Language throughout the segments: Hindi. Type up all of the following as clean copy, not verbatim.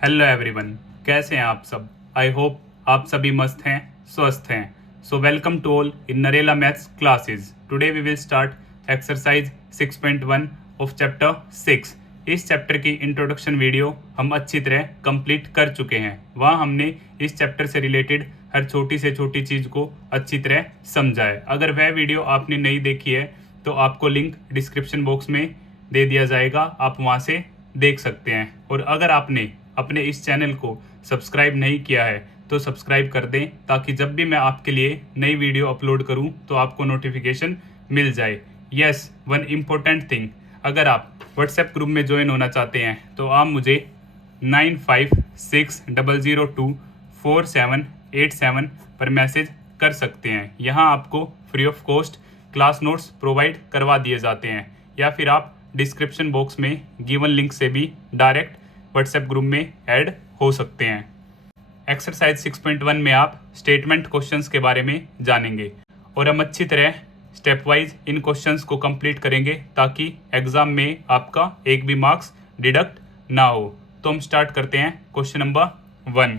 हेलो एवरीवन, कैसे हैं आप सब। आई होप आप सभी मस्त हैं, स्वस्थ हैं। So welcome to all in Narela maths classes. Today we will start exercise 6.1 of chapter 6। इस चैप्टर की इंट्रोडक्शन वीडियो हम अच्छी तरह कंप्लीट कर चुके हैं। वहाँ हमने इस चैप्टर से रिलेटेड हर छोटी से छोटी चीज़ को अच्छी तरह समझा है। अगर वह वीडियो आपने नहीं देखी है तो आपको लिंक डिस्क्रिप्शन बॉक्स में दे दिया जाएगा, आप वहाँ से देख सकते हैं। और अगर आपने अपने इस चैनल को सब्सक्राइब नहीं किया है तो सब्सक्राइब कर दें, ताकि जब भी मैं आपके लिए नई वीडियो अपलोड करूं तो आपको नोटिफिकेशन मिल जाए। यस, वन इम्पोर्टेंट थिंग, अगर आप व्हाट्सएप ग्रुप में ज्वाइन होना चाहते हैं तो आप मुझे 9560024787 पर मैसेज कर सकते हैं। यहाँ आपको free of cost class notes provide करवा दिए जाते हैं, या फिर आप डिस्क्रिप्शन बॉक्स में गिवन लिंक से भी डायरेक्ट व्हाट्सएप ग्रुप में ऐड हो सकते हैं। एक्सरसाइज 6.1 में आप स्टेटमेंट क्वेश्चंस के बारे में जानेंगे और हम अच्छी तरह स्टेप वाइज इन क्वेश्चंस को कंप्लीट करेंगे, ताकि एग्जाम में आपका एक भी मार्क्स डिडक्ट ना हो। तो हम स्टार्ट करते हैं question number 1।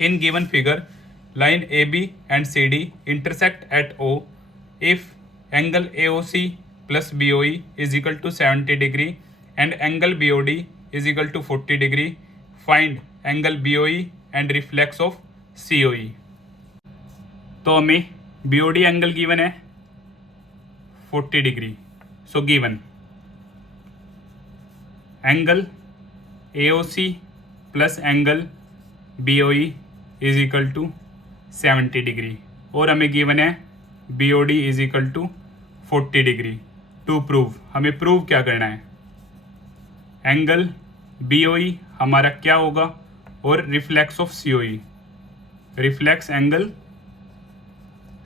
In given figure line AB and CD intersect at O if angle AOC plus BOE is equal to 70 degree and angle BOD is equal to 40 degree. Find angle BOE and reflex of COE. तो हमें BOD एंगल गिवन है 40 degree. So given angle AOC plus angle BOE is equal to 70 degree, और हमें गिवन है BOD is equal to 40 degree. To prove, हमें प्रूव क्या करना है, एंगल BOE हमारा क्या होगा और reflex of COE, reflex angle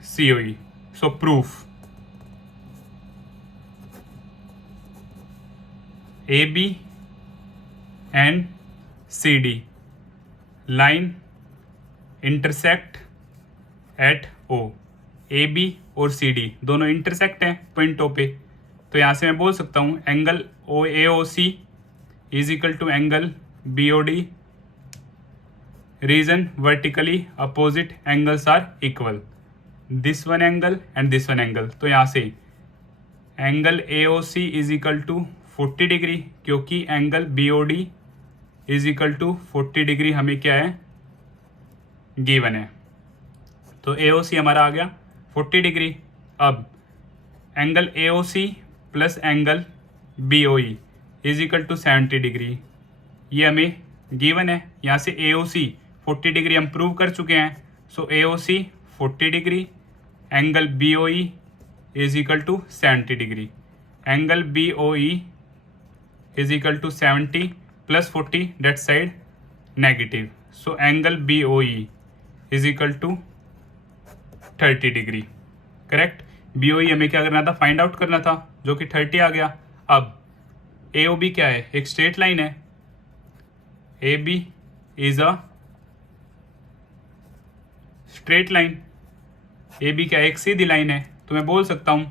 COE। So proof AB and CD line intersect at O। AB और CD दोनों इंटरसेक्ट हैं पॉइंटों पे, तो यहाँ से मैं बोल सकता हूँ angle AOC is equal to angle BOD। Reason vertically opposite angles are equal, this one angle and this one angle. तो यहाँ से angle AOC is equal to 40 degree, क्योंकि angle BOD is equal to 40 degree हमें क्या है, गिवन है। तो AOC हमारा आ गया 40 डिग्री। अब angle AOC plus angle BOE is equal to 70 degree, ये हमें गिवन है। यहाँ से AOC 40 डिग्री हम प्रूव कर चुके हैं। So AOC 40 degree, angle BOE is equal to 70 degree, angle BOE is equal to 70 plus 40 that side negative. So angle BOE is equal to 30 degree. Correct, BOE हमें क्या करना था, फाइंड आउट करना था, जो कि 30 आ गया। अब AOB क्या है, एक स्ट्रेट लाइन है। AB is a straight line, AB क्या एक सीधी लाइन है। तो मैं बोल सकता हूँ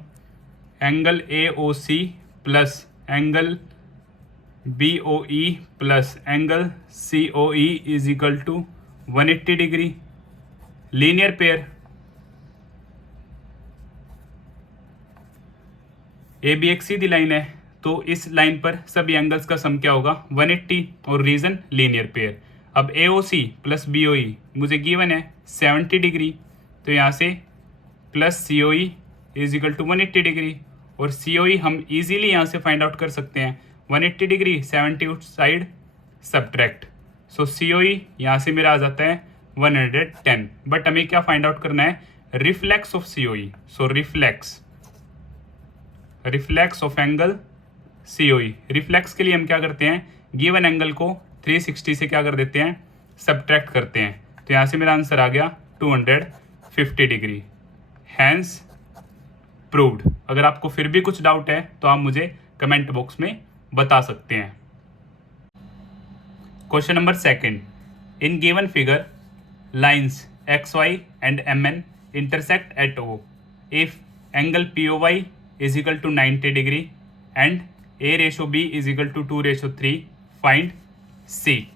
angle AOC plus angle BOE plus angle COE is equal to 180 degree. Linear pair, AB एक सीधी लाइन है, तो इस लाइन पर सभी एंगल्स का सम क्या होगा, 180, और रीजन लीनियर पेयर। अब AOC प्लस BOE मुझे गिवन है 70 डिग्री, तो यहाँ से plus COE is equal to 180 degree, और COE हम इजीली यहाँ से फाइंड आउट कर सकते हैं। 180 degree 70 side subtract, so COE यहाँ से मेरा आ जाता है 110। बट हमें क्या फाइंड आउट करना है, reflex of COE। So reflex of angle COE। Reflex के लिए हम क्या करते हैं, गिवन एंगल को 360 से क्या कर देते हैं, सब्ट्रैक्ट करते हैं। तो यहाँ से मेरा आंसर आ गया 250 डिग्री, हैंस प्रूव्ड। अगर आपको फिर भी कुछ डाउट है तो आप मुझे कमेंट बॉक्स में बता सकते हैं। Question number 2, in given figure lines XY and MN intersect at O if angle POY is equal to 90 degree and A ratio B is equal to 2:3, find C।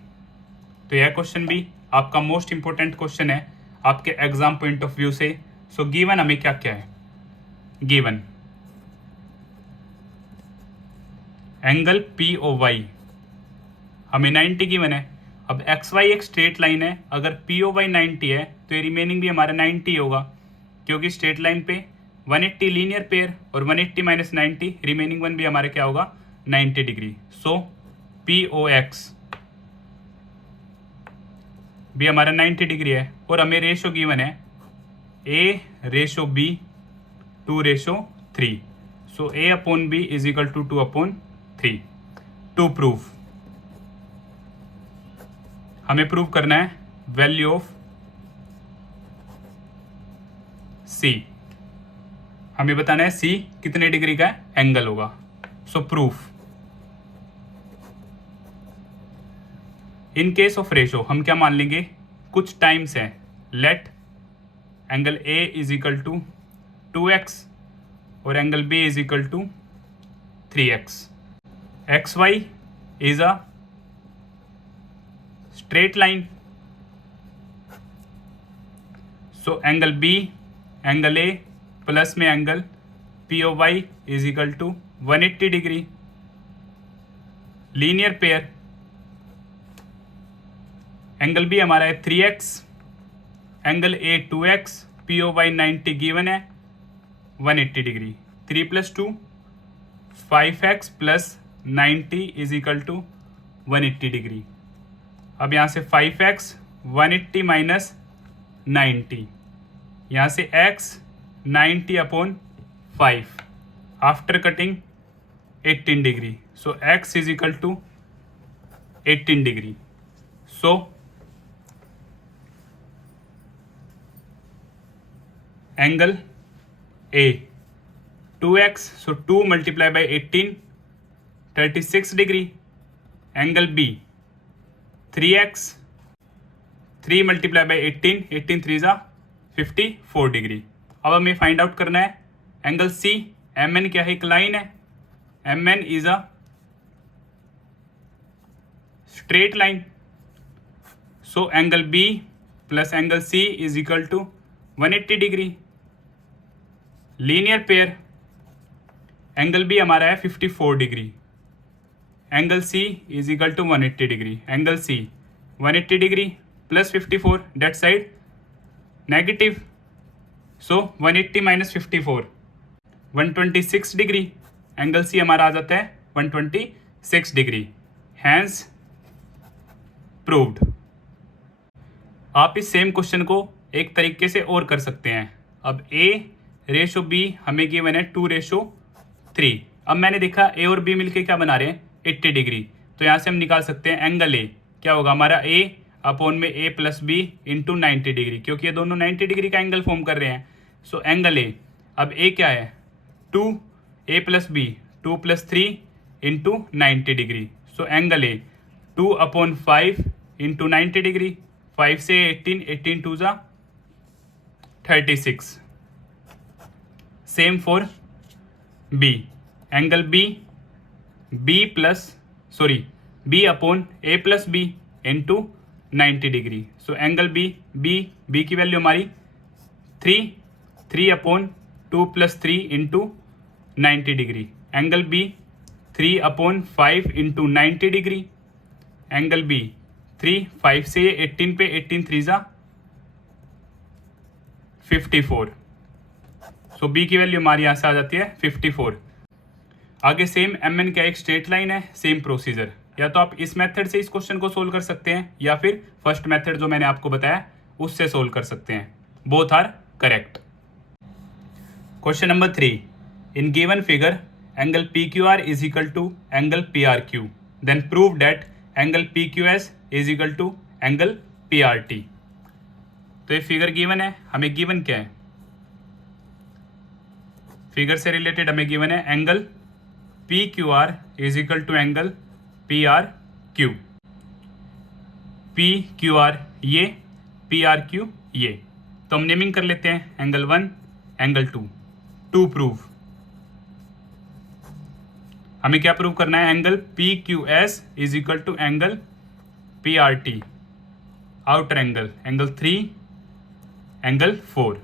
तो यह क्वेश्चन भी आपका मोस्ट इंपॉर्टेंट क्वेश्चन है आपके एग्जाम पॉइंट ऑफ व्यू से। सो गिवन हमें क्या क्या है, given angle P O Y हमें 90 गिवन है। अब एक्स वाई एक स्ट्रेट लाइन है, अगर पी ओ वाई 90 है तो ये रिमेनिंग भी हमारा 90 होगा, क्योंकि स्ट्रेट लाइन पे 180 लीनियर पेयर और 180 माइनस 90 रिमेनिंग वन भी हमारे क्या होगा 90 डिग्री। सो पी ओ एक्स भी हमारा 90 डिग्री है और हमें रेशो गिवन है A ratio B 2:3। So A upon B is equal to 2/3। To prove हमें प्रूव करना है वैल्यू ऑफ सी, हमें बताना है सी कितने डिग्री का एंगल होगा। So proof in case of ratio हम क्या मान लेंगे, कुछ टाइम्स है, let angle A is equal to 2x और angle B is equal to 3x। X Y is a straight line, so angle B angle A plus में angle P O Y is equal to 180 degree. Linear pair angle B हमारा है 3x, angle A 2x, P O Y 90 given है 180 degree. 3 + 2 5x plus 90 is equal to 180 degree. अब यहाँ से 5x 180 माइनस 90, यहाँ से x 90/5 after cutting 18 degree. So x is equal to 18 degree. So angle A 2x, सो 2 × 18 36 degree. Angle B 3x 3 × 18 18 3 54 degree. अब हमें फाइंड आउट करना है एंगल C। MN क्या है, एक लाइन है, MN is a straight line. So angle B plus angle C is equal to 180 degree. Linear pair angle B हमारा है 54 degree, angle C is equal to 180 degree. Angle C 180 degree plus 54, that side negative, so 180 minus 54 126 degree. Angle C हमारा आ जाता है 126 डिग्री। Hence proved. आप इस सेम क्वेश्चन को एक तरीके से और कर सकते हैं। अब ए रेशो बी हमें गिवन है 2:3। अब मैंने देखा ए और बी मिलके क्या बना रहे हैं 80 डिग्री, तो यहाँ से हम निकाल सकते हैं एंगल ए क्या होगा हमारा ए अपॉन में ए प्लस बी इंटू 90 डिग्री, क्योंकि ये दोनों 90 डिग्री का एंगल फॉर्म कर रहे हैं। सो एंगल ए, अब ए क्या है 2 A plus B 2 + 3 into 90 degree. So angle A 2/5 into 90 degree. 5 से 18 18 2 36। Same for B, angle B B upon A plus B into 90 degree. So angle B की वैल्यू हमारी 3/2 + 3 into 90 degree. Angle B 3/5 into 90 degree. Angle B 3 5 से 18 पे 18 3 54। सो बी की वैल्यू हमारी यहाँ से आ जाती है 54। आगे सेम एम एन क्या एक स्ट्रेट लाइन है, सेम प्रोसीजर। या तो आप इस मेथड से इस क्वेश्चन को सोल्व कर सकते हैं या फिर फर्स्ट मेथड जो मैंने आपको बताया उससे सोल्व कर सकते हैं। Both are correct. Question number 3, in given figure angle P Q R is equal to angle P R Q, then prove that angle P Q S is equal to angle P R T. तो ये फिगर गिवन है, हमें गिवन क्या है, फिगर से रिलेटेड हमें गिवन है angle P Q R is equal to angle P R Q. P Q R ये, पी आर क्यू ये, तो हम नेमिंग कर लेते हैं एंगल 1 एंगल 2। टू प्रूव हमें क्या प्रूव करना है, angle P Q S is equal to angle P R T. Outer angle, angle 3, angle 4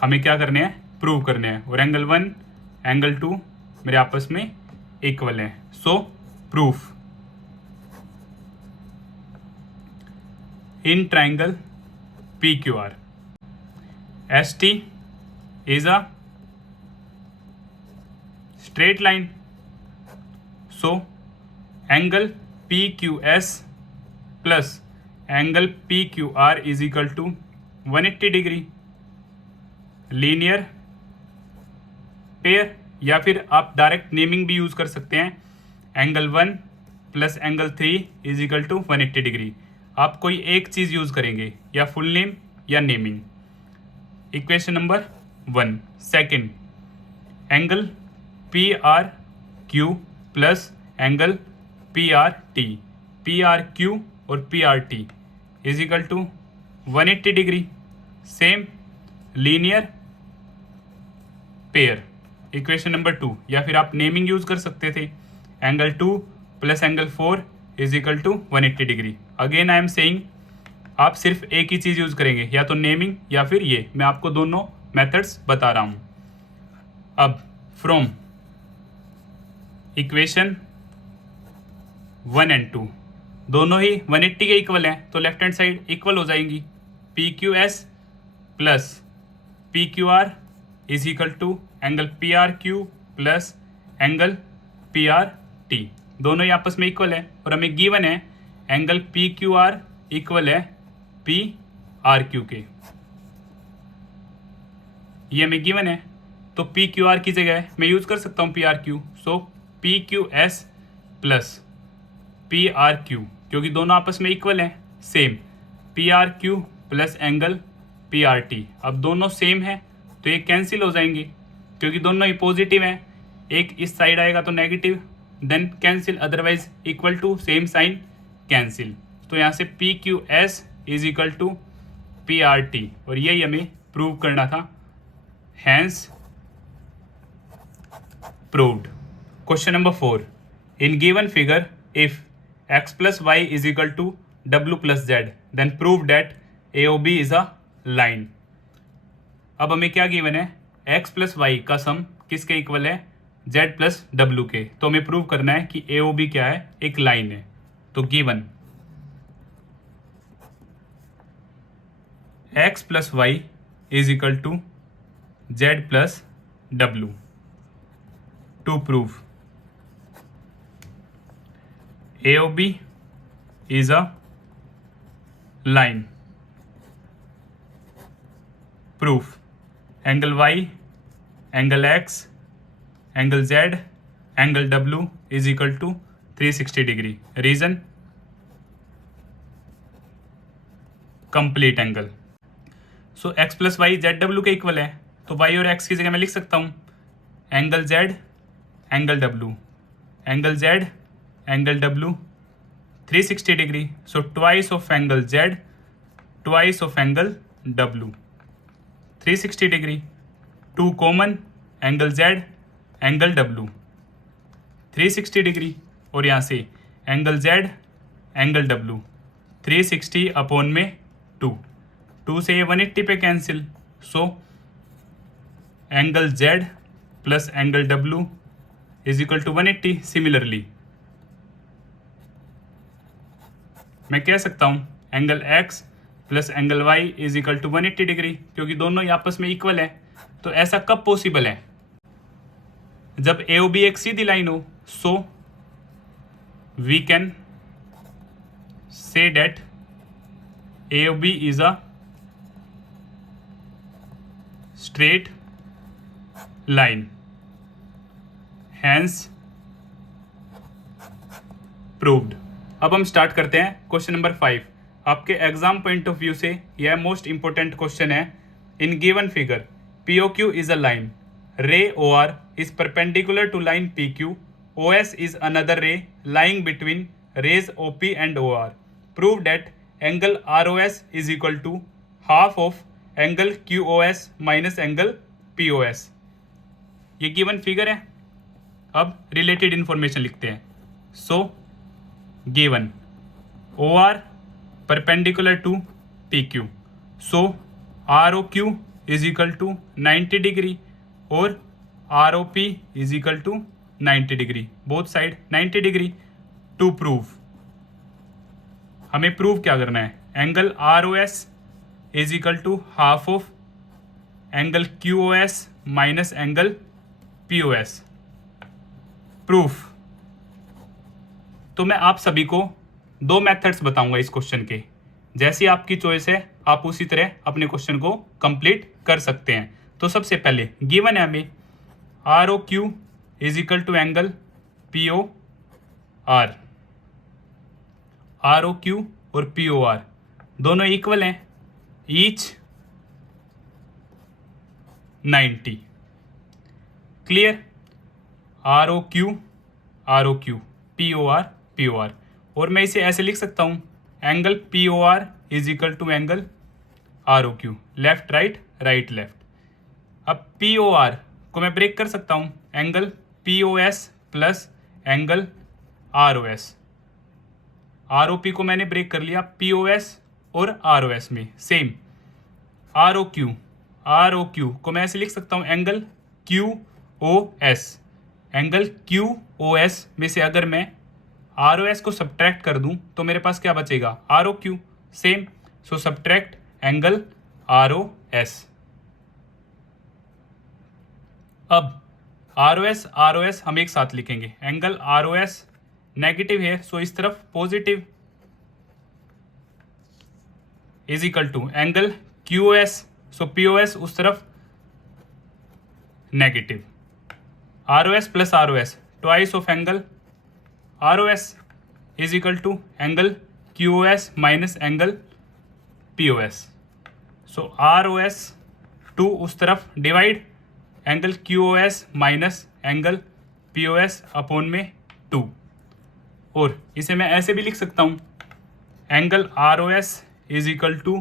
हमें क्या करने हैं, प्रूव करने हैं। और एंगल 1, एंगल 2 मेरे आपस में इक्वल हैं। सो proof in triangle PQR ST is a straight line. So angle PQS plus angle PQR is equal to 180 degree. Linear pair, या फिर आप डायरेक्ट नेमिंग भी यूज कर सकते हैं। Angle 1 plus angle 3 is equal to 180 degree. आप कोई एक चीज यूज करेंगे, या फुल नेम या naming. Equation number 1। Second, angle PRQ plus angle PRT, PRQ और PRT is equal to 180 degree. Same linear pair. Equation number 2, या फिर आप नेमिंग यूज कर सकते थे। Angle 2 plus angle 4 is equal to 180 degree. Again I am saying, आप सिर्फ एक ही चीज यूज करेंगे, या तो नेमिंग या फिर ये। मैं आपको दोनों मेथड्स बता रहा हूं। अब फ्रॉम इक्वेशन 1 एंड 2 दोनों ही 180 के इक्वल हैं, तो लेफ्ट हैंड साइड इक्वल हो जाएंगी। PQS plus PQR is equal to angle PRQ plus angle PRT। दोनों ही आपस में इक्वल है, और हमें गिवन है एंगल PQR इक्वल है PRQ के। ये हमें गिवन है, तो PQR की जगह मैं यूज कर सकता हूँ PRQ। सो PQS प्लस PRQ, क्योंकि दोनों आपस में इक्वल हैं, same PRQ plus angle PRT। अब दोनों सेम है तो ये कैंसिल हो जाएंगे, क्योंकि दोनों ही पॉजिटिव हैं। एक इस साइड आएगा तो negative, then cancel, otherwise equal to same sign cancel. तो यहाँ से PQS is equal to PRT, और यही हमें प्रूव करना था। Hence proved. Question number 4, in given figure if x plus y is equal to w plus z then prove that AOB is a line। अब हमें क्या गिवन है, x प्लस वाई का सम किसके इक्वल है, z प्लस डब्ल्यू के। तो हमें प्रूव करना है कि AOB क्या है, एक लाइन है। तो given x plus Y is equal to z plus W. To prove AOB is a line. Proof angle Y, angle X, angle Z, angle W is equal to 360 degree. Reason complete angle. So X plus Y Z W के इक्वल है, तो Y और X की जगह मैं लिख सकता हूँ angle Z, angle W, angle Z, angle W 360 degree. So twice of angle Z, twice of angle W 360 degree. 2 common, angle Z, angle W 360 degree. और यहाँ से angle Z, angle W 360 upon में 2, 2 से ये 180 पे cancel. So angle Z plus angle W is equal to 180। Similarly मैं कह सकता हूं angle x plus angle y is equal to 180 degree, क्योंकि दोनों ही आपस में इक्वल है। तो ऐसा कब पॉसिबल है, जब AOB एक सीधी लाइन हो। So we can say that AOB is a straight line, hence proved. अब हम स्टार्ट करते हैं क्वेश्चन नंबर 5। आपके एग्जाम पॉइंट ऑफ व्यू से यह मोस्ट इंपोर्टेंट क्वेश्चन है। In given figure POQ is a line, ray OR is perpendicular to line PQ, OS is another ray lying between rays OP and OR। Prove that angle ROS is equal to half of angle QOS minus angle POS। ये गिवन फिगर है। अब रिलेटेड इंफॉर्मेशन लिखते हैं। So given OR perpendicular to PQ. So ROQ is equal to 90 degree और ROP is equal to 90 degree. Both side 90 degree. To prove, हमें प्रूव क्या करना है? Angle ROS is equal to half of angle QOS minus angle POS. Proof. तो मैं आप सभी को दो मेथड्स बताऊंगा इस क्वेश्चन के. जैसी आपकी चॉइस है आप उसी तरह अपने क्वेश्चन को कंप्लीट कर सकते हैं. तो सबसे पहले गिवन है हमें ROQ is equal to angle POR. ROQ और POR दोनों इक्वल हैं, ईच 90. क्लियर? ROQ POR. और मैं इसे ऐसे लिख सकता हूं, angle POR is equal to angle ROQ. Left right right left. अब POR को मैं ब्रेक कर सकता हूं, angle POS plus angle ROS. ROP को मैंने ब्रेक कर लिया POS और ROS में. सेम ROQ को मैं ऐसे लिख सकता हूं, एंगल QOS. एंगल QOS में से अगर मैं ROS को सब्ट्रैक्ट कर दूं तो मेरे पास क्या बचेगा? ROQ. सेम. सो सब्ट्रैक्ट एंगल ROS. अब ROS हम एक साथ लिखेंगे. एंगल ROS नेगेटिव है, सो इस तरफ positive is equal to angle QOS. So POS उस तरफ negative. ROS plus ROS twice of angle ROS is equal to angle QOS minus angle POS. So ROS 2 उस तरफ divide angle QOS minus angle POS upon में 2. और इसे मैं ऐसे भी लिख सकता हूं, angle ROS is equal to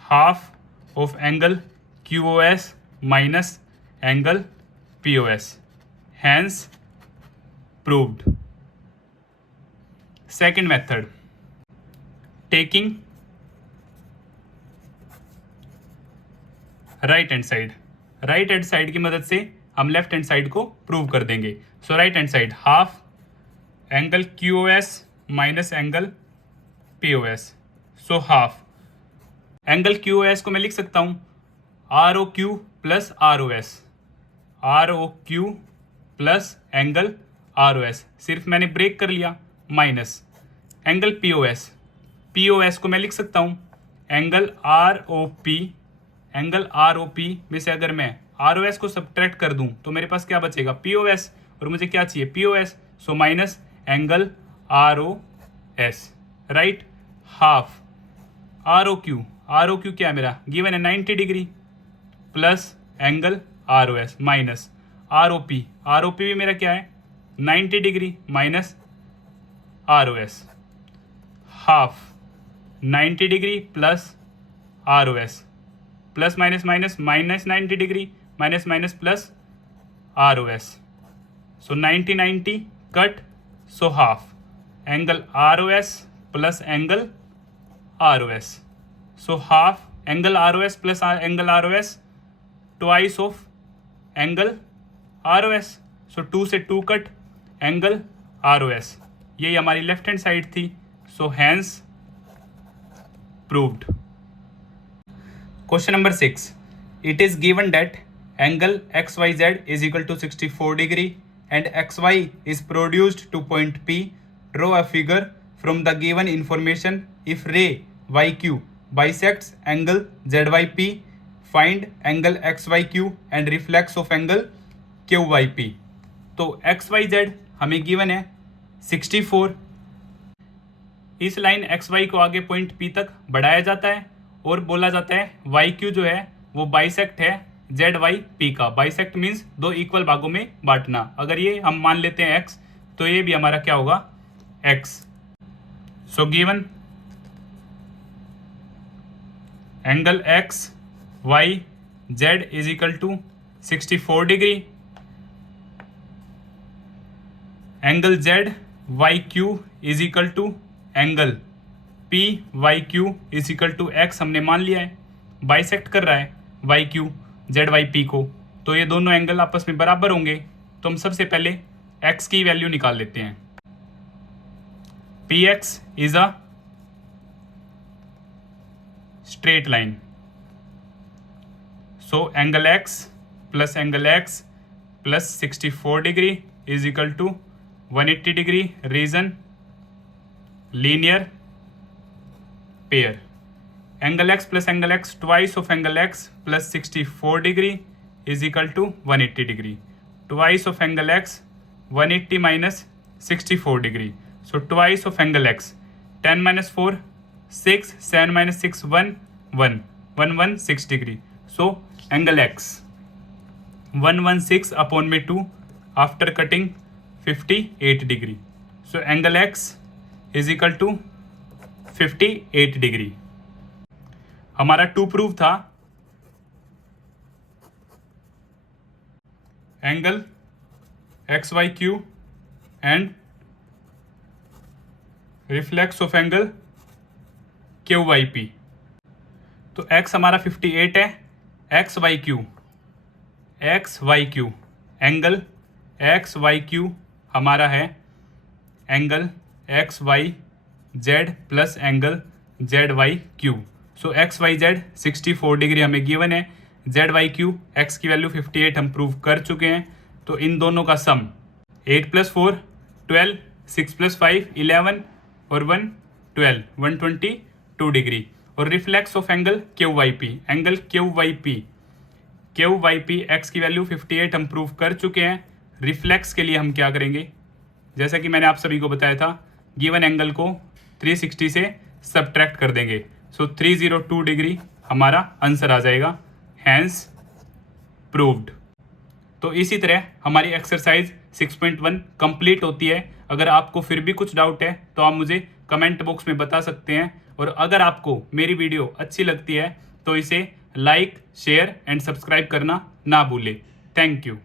half of angle QOS minus angle POS. Hence proved. Second method, taking right hand side. Right hand side की मदद से हम लेफ्ट हैंड साइड को प्रूव कर देंगे. So right hand side half angle QOS minus angle POS. So half angle QOS को मैं लिख सकता हूं ROQ plus ROS. ROQ plus angle ROS. सिर्फ मैंने ब्रेक कर लिया. माइनस एंगल POS को मैं लिख सकता हूं एंगल ROP. एंगल ROP में से अगर मैं ROS को सब्ट्रैक्ट कर दूं तो मेरे पास क्या बचेगा? POS. और मुझे क्या चाहिए? POS. So minus angle ROS. Right. Half ROQ क्या है मेरा? गिवन है 90 degree plus angle ROS minus ROP भी मेरा क्या है? 90 degree minus ROS. Half 90 degree plus ROS plus minus minus minus 90 degree minus minus plus ROS. So 90 cut. So half angle ROS plus angle ROS. So half angle ROS plus angle ROS twice of angle ROS. सो 2 से 2 कट एंगल ROS. यही हमारी लेफ्ट हैंड साइड थी. So hence proved. Question number 6. It is given that angle XYZ is equal to 64 degree and XY is produced to point P. Draw a figure from the given information. If ray YQ bisects angle ZYP, find angle XYQ and reflex of angle QYP. तो XYZ हमें गिवन है 64. इस लाइन XY को आगे पॉइंट P तक बढ़ाया जाता है और बोला जाता है YQ जो है वो बाइसेक्ट है ZYP का. बाइसेक्ट मीन्स दो इक्वल भागों में बांटना. अगर ये हम मान लेते हैं X तो ये भी हमारा क्या होगा? X. So given angle XYZ is equal to 64 degree. Angle ZYQ is equal to angle P Y Q is equal to X हमने मान लिया है, बाइसेक्ट कर रहा है Y Q Z Y P को, तो ये दोनों एंगल आपस में बराबर होंगे। तो हम सबसे पहले एक्स की वैल्यू निकाल लेते हैं। P X is a straight line, so angle X plus 64 degree is equal to 180 degree, reason linear pair. Angle X plus angle X twice of angle X plus 64 degree is equal to 180 degree, twice of angle X 180 minus 64 degree, so twice of angle X 10 minus 4 6, 7 minus 6 1 1 116 degree, so angle X 116 upon में 2 after cutting 58 degree, so angle X is equal to 58 degree. हमारा टू प्रूव था angle X Y Q and reflex of angle Q Y P. तो एक्स हमारा 58 है, X Y Q angle X Y Q हमारा है angle X Y Z plus angle Z Y Q. So X Y Z 64 degree हमें गिवन है, जेड वाई क्यू एक्स की वैल्यू 58 हम प्रूव कर चुके हैं। तो इन दोनों का सम 8 + 4 12, 6 + 5 11 और 1 12, 122 डिग्री। और reflex of angle Q Y P, angle Q Y P X की वैल्यू 58 हम प्रूव कर चुके हैं। रिफ्लेक्स के लिए हम क्या करेंगे, जैसा कि मैंने आप सभी को बताया था, गिवन एंगल को 360 से सब्ट्रैक्ट कर देंगे, सो 302 डिग्री हमारा आंसर आ जाएगा, हैंस प्रूव्ड। तो इसी तरह हमारी एक्सरसाइज 6.1 कंप्लीट होती है। अगर आपको फिर भी कुछ डाउट है तो आप मुझे कमेंट बॉक्स में बता सकते हैं, और अगर आपको मेरी वीडियो अच्छी लगती है तो इसे लाइक, शेयर एंड सब्सक्राइब करना ना भूलें। Thank you.